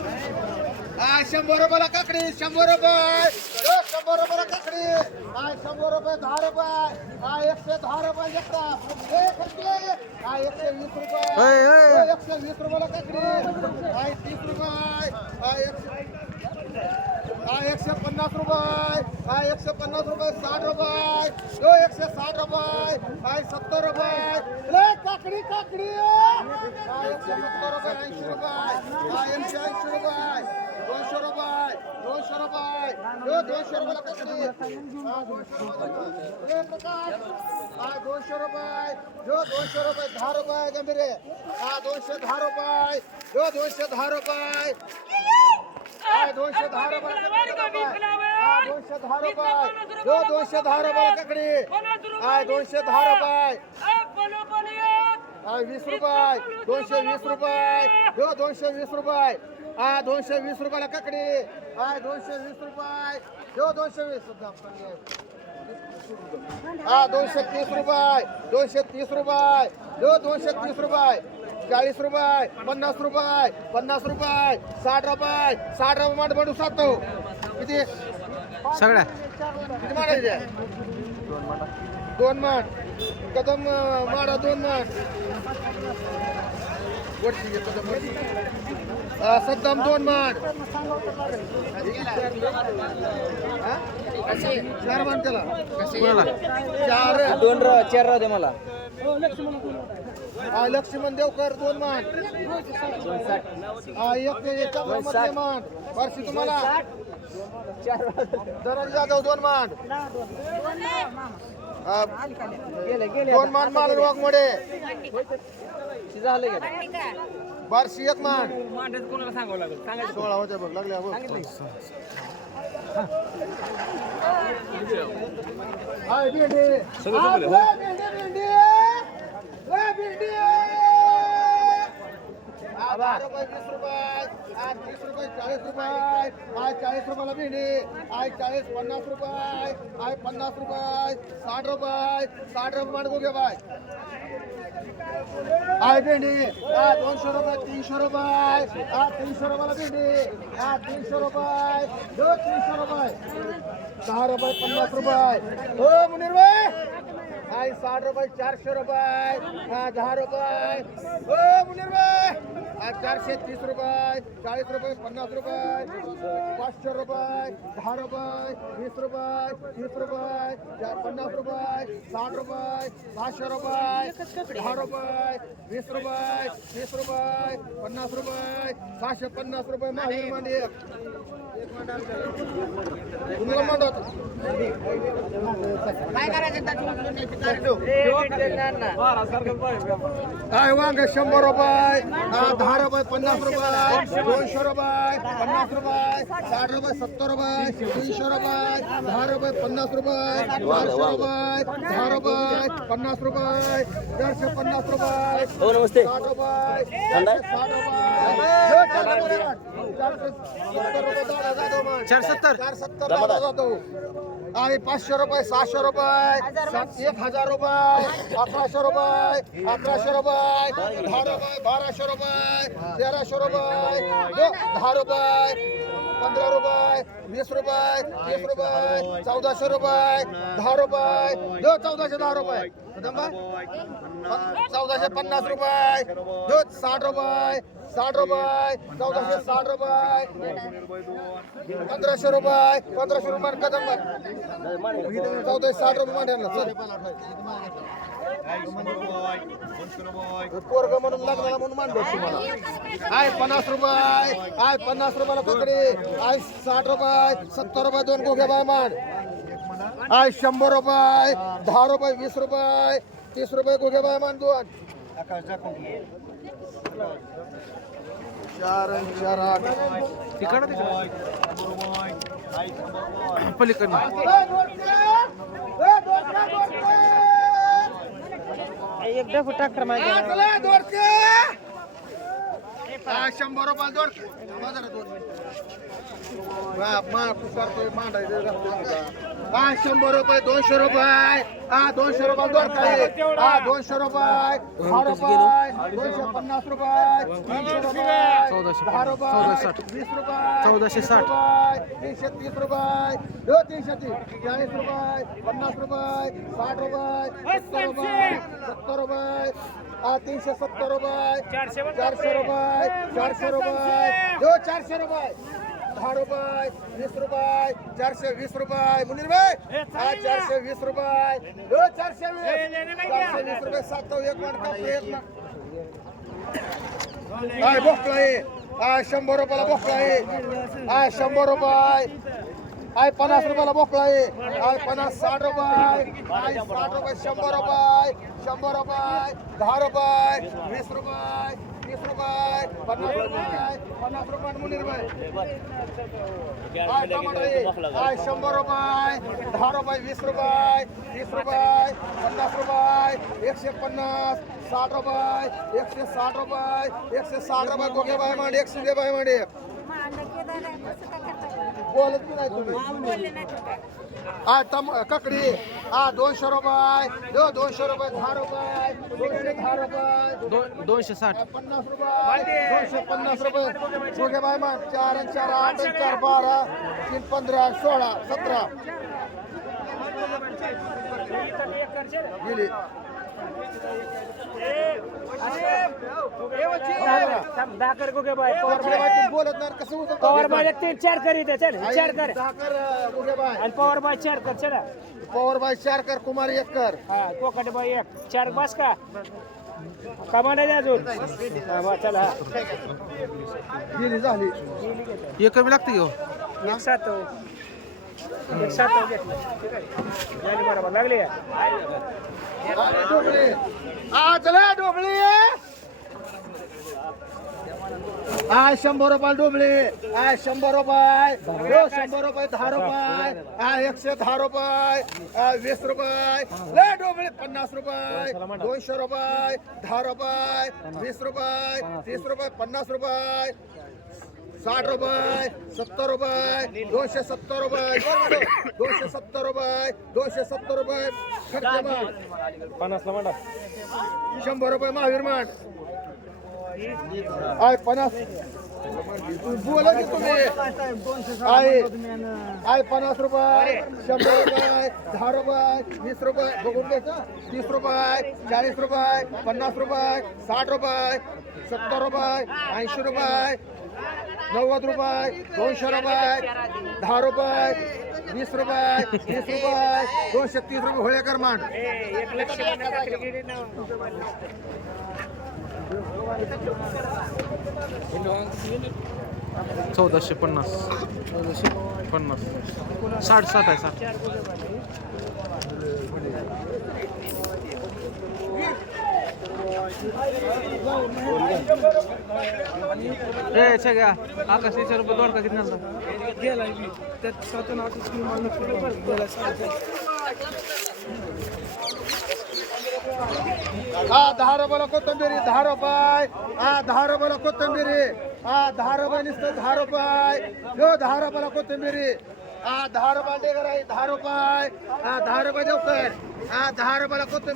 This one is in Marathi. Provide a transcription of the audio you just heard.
हा शंभर रुपयाला काकडी शंभर रुपये. शंभर रुपयाला काकडी. हा शंभर रुपये दहा रुपये. हा एकशे दहा रुपये लेकरा ए, खर्चे. हा एकशे वीस रुपये. एकशे वीस रुपयाला काकडी. हा तीस रुपये. हा एकशे एकशे पन्नास रुपये काय एकशे पन्नास रुपये साठ रुपये तो एकशे साठ रुपये काय सत्तर रुपये. ले काकडी काकडी काय एकशे सत्तर रुपये ऐंशी रुपये काय एकशे ऐंशी रुपये दोनशे रुपये दोनशे रुपये. तो दोनशे रुपयाला काकडी. हा दोनशे रुपये ले दोनशे रुपये. जो दोनशे रुपये दहा रुपये गंभीर. हा दोनशे दहा रुपये. जो दोनशे दहा रुपये. दोनशे दहा रुपये दोनशे दहा रुपये. जो दोनशे दहा रुपये काकडी हा दोनशे दहा रुपये. वीस रुपये. दोनशे वीस रुपये. जो दोनशे वीस रुपये. हा दोनशे वीस रुपयाला काकडी हा दोनशे वीस रुपये. जो दोनशे वीस. हा दोनशे तीस रुपये. दोनशे तीस रुपये. जो दोनशे तीस रुपये. चाळीस रुपये पन्नास रुपये पन्नास रुपये साठ रुपये साठ रुपये माठ बनवू शकतो किती? सगळ्या. किती माडायचे दोन माठ. कदम माडा दोन माठ. सद्दाम दोन माठ. हा? चार माठ त्याला. चार. दोन र चार राहू दे मला. हा, लक्ष्मण देवकर दोन मान. हा एक ते चंद्रमध्ये मान. वर्षी तुम्हाला. धनंजय जाधव दोन मान. हा, गेले गेले दोन मान माल वाघमोडे. बारशी एक मान. मांडत कोणाला सांगावं लागेल? सांगायचं. सोळा होते बघ लागले बघ हाय, भेंडी. हा, भेंडी, भेंडी. ए, भेंडी. हा, दहा रुपये, वीस रुपये, हा, तीस रुपये, चाळीस रुपये, हा, चाळीस रुपयाला भेंडी, हा, चाळीस, पन्नास रुपये, हा, पन्नास रुपये, साठ रुपये, साठ रुपये माडगो घे बाय हाय भेंडी हा दोनशे रुपये तीनशे रुपये हा तीनशे रुपयाला भेंडी हा तीनशे रुपये दो तीनशे रुपये दहा रुपये पन्नास रुपये हो मुनीर भाई हा साठ रुपये चारशे रुपये हा दहा रुपये हो मुनीर भाई हा चारशे तीस रुपये चाळीस रुपये पन्नास रुपये पाचशे रुपये दहा रुपये वीस रुपये तीस रुपये चार पन्नास रुपये साठ रुपये सहाशे रुपये दहा रुपये वीस रुपये तीस रुपये पन्नास रुपये सहाशे पन्नास रुपये महावीर मांडे तुम्हाला मांडवत काय काय वांग? शंभर रुपये दहा रुपये पन्नास रुपये दोनशे रुपये पन्नास रुपये साठ रुपये सत्तर रुपये तीनशे रुपये दहा रुपये पन्नास रुपये चारशे रुपये दहा रुपये पन्नास रुपये चारशे पन्नास रुपये हो नमस्ते. साठ रुपये साठ रुपये. रुपये. चार सत्तर. चार सत्तर जातो. आणि पाचशे रुपये सहाशे रुपये एक हजार रुपये अकराशे रुपये अकराशे रुपये दहा रुपये बाराशे रुपये तेराशे रुपये दहा रुपये रुपये वीस रुपये तीस रुपये चौदाशे रुपये दहा रुपये. दो चौदाशे दहा रुपये. चौदाशे पन्नास रुपये. दो साठ रुपये. साठ रुपये. चौदाशे साठ रुपये. पंधराशे रुपये. पंधराशे रुपये कदम चौदाशे साठ रुपये मांडायला पोरग म्हणून लागला म्हणून मांडलो तुम्हाला आय पन्नास रुपये आय पन्नास रुपयाला पकड़े आय साठ रुपये सत्तर रुपये दोन गोगे बाय मान आय शंभर रुपये दहा रुपये वीस रुपये तीस रुपये गोगे बाय मान दोन चार चार आठ तिकडं पलीकडनं. एकदा फुटा क्रमांक शंभर रुपये दोन थांबा मा- मांडायचं हा शंभर रुपये दोनशे रुपये. हा दोनशे रुपये दोन काय हा दोनशे रुपये. दहा रुपये. दोनशे पन्नास रुपये. तीनशे रुपये. चौदाशे दहा. रुपये. वीस रुपये. चौदाशे साठ. रुपये, तीनशे तीस रुपये. दो तीनशे तीस. चाळीस रुपये. पन्नास रुपये. साठ रुपये. सत्तर रुपये. सत्तर रुपये. हा तीनशे सत्तर रुपये. चारशे रुपये. चारशे रुपये. दो चारशे रुपये. दहा रुपये वीस रुपये चारशे वीस रुपये. मुनीर भाई हा चारशे वीस रुपये. दो चारशे वीस. चारशे वीस रुपये सात एक एक मिनिट काय बोकळा आहे. हा शंभर रुपयाला बोकळा आहे. हा शंभर रुपये. हाय पन्नास रुपयाला बोकळा आहे. हाय पन्नास साठ रुपये. हाय साठ रुपये शंभर रुपये. शंभर रुपये. दहा रुपये वीस रुपये. तीस रुपये पन्नास रुपये पन्नास रुपये मुनीर टमाटर आहे हाय शंभर रुपये दहा रुपये वीस रुपये तीस रुपये पन्नास रुपये एकशे पन्नास साठ रुपये एकशे साठ रुपये एकशे साठ रुपये गोगे बाय मांडे एकशे दे बाय मांडे. बोलत नाही तुम्ही. हा तम ककडी. हा दोनशे रुपये दो दोनशे रुपये दहा रुपये. दोनशे दहा रुपये दो- दोनशे साठ पन्नास रुपये दोनशे पन्नास रुपये दोघे बाय मग चार आणि चार आठ आणि चार बारा तीन पंधरा सोळा सतरा गेली दहा कर गो बाय बाई तू बोलत नाही कसं? पवार बाय तीन चार कर इथे चल चार कर. उगे बाय आणि पवार बाय चार कर चला. पवार बाय चार कर कुमार एक कर. हा कोकट बाय एक. चार बस का? कमांड अजून. हा, बा, चला हा. गेली झाली. एक कमी लागते घेऊ एक सात एक सात बरोबर चला डोबळे शंभर रुपये डोबळे आय शंभर रुपये शंभर रुपये दहा रुपये आय एकशे दहा रुपये आय वीस रुपये लय डोबळे पन्नास रुपये दोनशे रुपये दहा रुपये वीस रुपये तीस रुपये पन्नास रुपये साठ रुपये सत्तर रुपये दोनशे सत्तर रुपये. दोनशे सत्तर रुपये दोनशे सत्तर रुपये. खर्च माग. पन्नासला म्हणा शंभर रुपये महावीर मांड आहे पन्नास. बोला की तुम्ही. आहे पन्नास रुपये शंभर रुपये दहा रुपये वीस रुपये. बघून घ्यायचं. तीस रुपये चाळीस रुपये पन्नास रुपये साठ रुपये सत्तर रुपये ऐंशी रुपये नव्वद रुपये दोनशे रुपये दहा रुपये वीस रुपये तीस रुपये दोनशे तीस रुपये होळेकर मान एक पन्नास चौदाशे पन्नास. पन्नास. साठ साठ आहे साठ ए सगळ्या आकाश तीनशे रुपये दोन का किती नंतर हा दहा रुपयाला कोथंबिरी दहा रुपये हा दहा रुपयाला कोथंबिरी. हा दहा रुपये नुसतं दहा रुपये हो दहा रुपयाला कोथंबिरी. हा दहा रुपये डेगर आहे दहा रुपये हा दहा रुपये देऊ कर हा दहा रुपयाला कोथंबिरी.